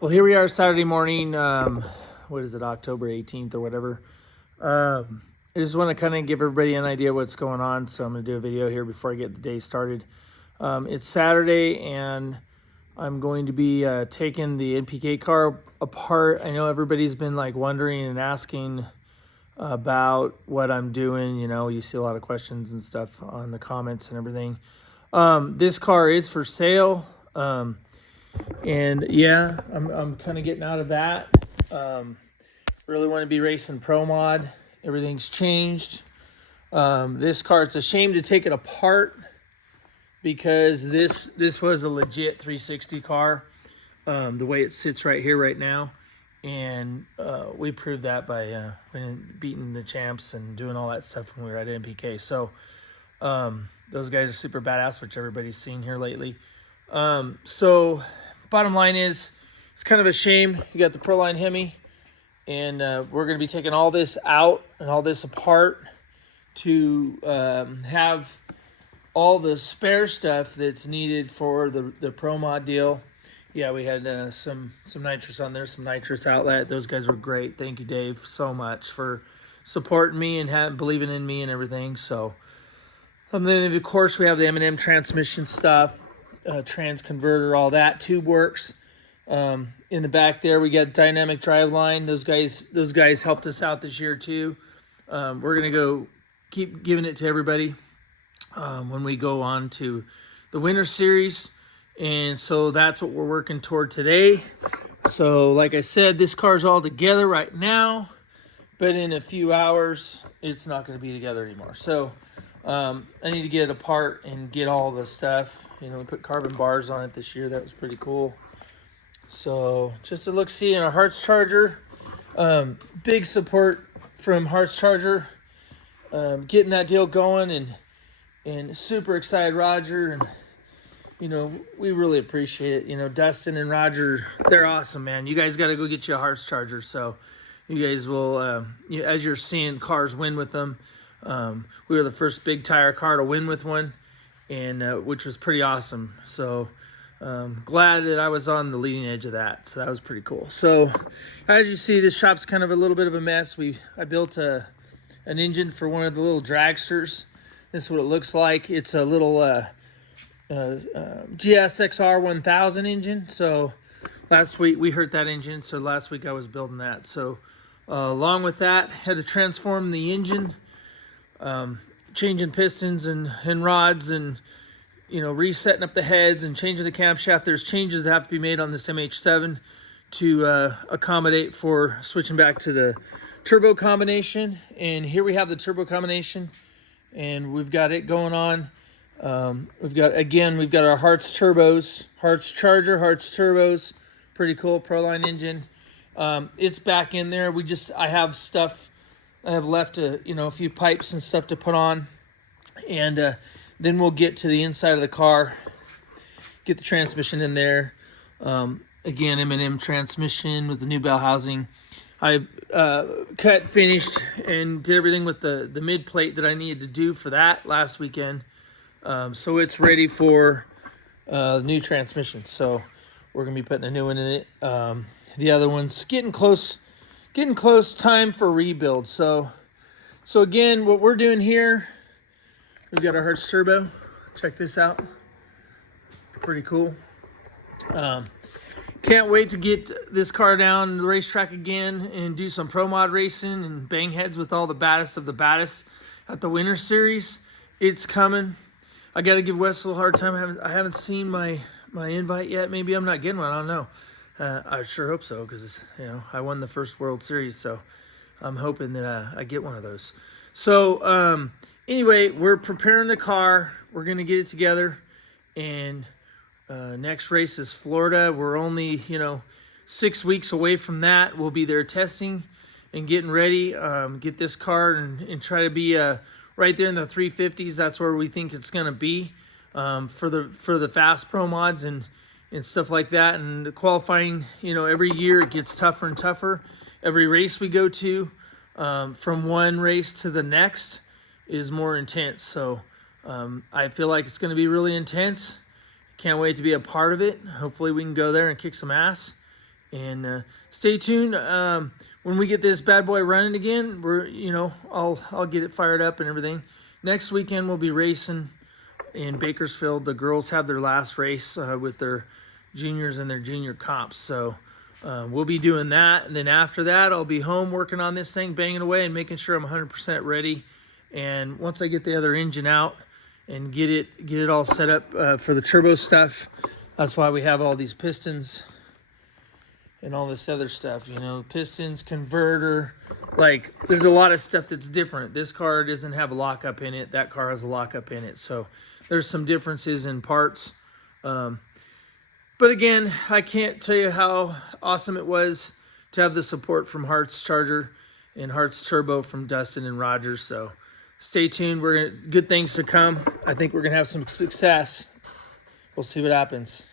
Well, here we are Saturday morning. What is it, October 18th or whatever. I just want to kind of give everybody an idea what's going on. So I'm going to do a video here before I get the day started. It's Saturday and I'm going to be taking the NPK car apart. I know everybody's been like wondering and asking about what I'm doing. You know, you see a lot of questions and stuff on the comments and everything. This car is for sale. And yeah, I'm kind of getting out of that. Really want to be racing Pro Mod. Everything's changed. This car, it's a shame to take it apart because this was a legit 360 car. The way it sits right here right now, and we proved that by beating the champs and doing all that stuff when we were at NPK. So those guys are super badass, which everybody's seen here lately. So bottom line is, it's kind of a shame. You got the Proline Hemi, and we're going to be taking all this out and all this apart to have all the spare stuff that's needed for the Pro Mod deal. Yeah, we had some nitrous on there, some nitrous outlet. Those guys were great. Thank you, Dave, so much for supporting me and believing in me and everything. So, and then of course we have the M&M transmission stuff. Trans converter, all that, tube works. In the back there we got dynamic drive line. Those guys helped us out this year too. We're gonna go keep giving it to everybody when we go on to the winter series, and so that's what we're working toward today. So like I said, this car's all together right now, but in a few hours it's not going to be together anymore. So I need to get it apart and get all the stuff. You know, we put carbon bars on it this year. That was pretty cool. So just a look-see in a Harts charger. Big support from Harts charger. Getting that deal going, and super excited, Roger. And, you know, we really appreciate it. You know, Dustin and Roger, they're awesome, man. You guys got to go get you a Harts charger. So you guys will, as you're seeing cars win with them, we were the first big tire car to win with one, and which was pretty awesome. So glad that I was on the leading edge of that. So that was pretty cool. So as you see, this shop's kind of a little bit of a mess. I built an engine for one of the little dragsters. This is what it looks like. It's a little GSXR 1000 engine. So last week we hurt that engine. So last week I was building that. So along with that, had to transform the engine. Changing pistons and rods, and you know, resetting up the heads and changing the camshaft. There's changes that have to be made on this MH7 to accommodate for switching back to the turbo combination. And here we have the turbo combination, and we've got it going on. We've got our Harts turbos, Harts charger, Harts turbos, pretty cool Proline engine. It's back in there. I have stuff. I have left a few pipes and stuff to put on, and then we'll get to the inside of the car, get the transmission in there. Again, M&M transmission with the new bell housing. I cut, finished, and did everything with the mid plate that I needed to do for that last weekend. So it's ready for the new transmission. So we're gonna be putting a new one in it. The other one's getting close. Time for rebuild. So again, what we're doing here, we've got our Hertz turbo. Check this out. Pretty cool. Can't wait to get this car down the racetrack again and do some Pro Mod racing and bang heads with all the baddest of the baddest at the Winter Series. It's coming. I got to give Wes a little hard time. I haven't seen my invite yet. Maybe I'm not getting one. I don't know. I sure hope so, because I won the first World Series, so I'm hoping that I get one of those. So anyway, we're preparing the car. We're gonna get it together, and next race is Florida. We're only 6 weeks away from that. We'll be there testing and getting ready. Get this car and try to be right there in the 350s. That's where we think it's gonna be for the fast Pro Mods and stuff like that. And the qualifying, every year it gets tougher and tougher. Every race we go to, from one race to the next, is more intense. So I feel like it's going to be really intense. Can't wait to be a part of it. Hopefully we can go there and kick some ass And stay tuned. When we get this bad boy running again, I'll get it fired up and everything. Next weekend we'll be racing in Bakersfield. The girls have their last race with their juniors and their junior comps. So we'll be doing that. And then after that, I'll be home working on this thing, banging away and making sure I'm 100% ready. And once I get the other engine out and get it all set up for the turbo stuff, that's why we have all these pistons and all this other stuff, pistons, converter, like there's a lot of stuff that's different. This car doesn't have a lockup in it. That car has a lockup in it. So there's some differences in parts. But again, I can't tell you how awesome it was to have the support from Harts Charger and Harts Turbo from Dustin and Rogers. So stay tuned. Good things to come. I think we're going to have some success. We'll see what happens.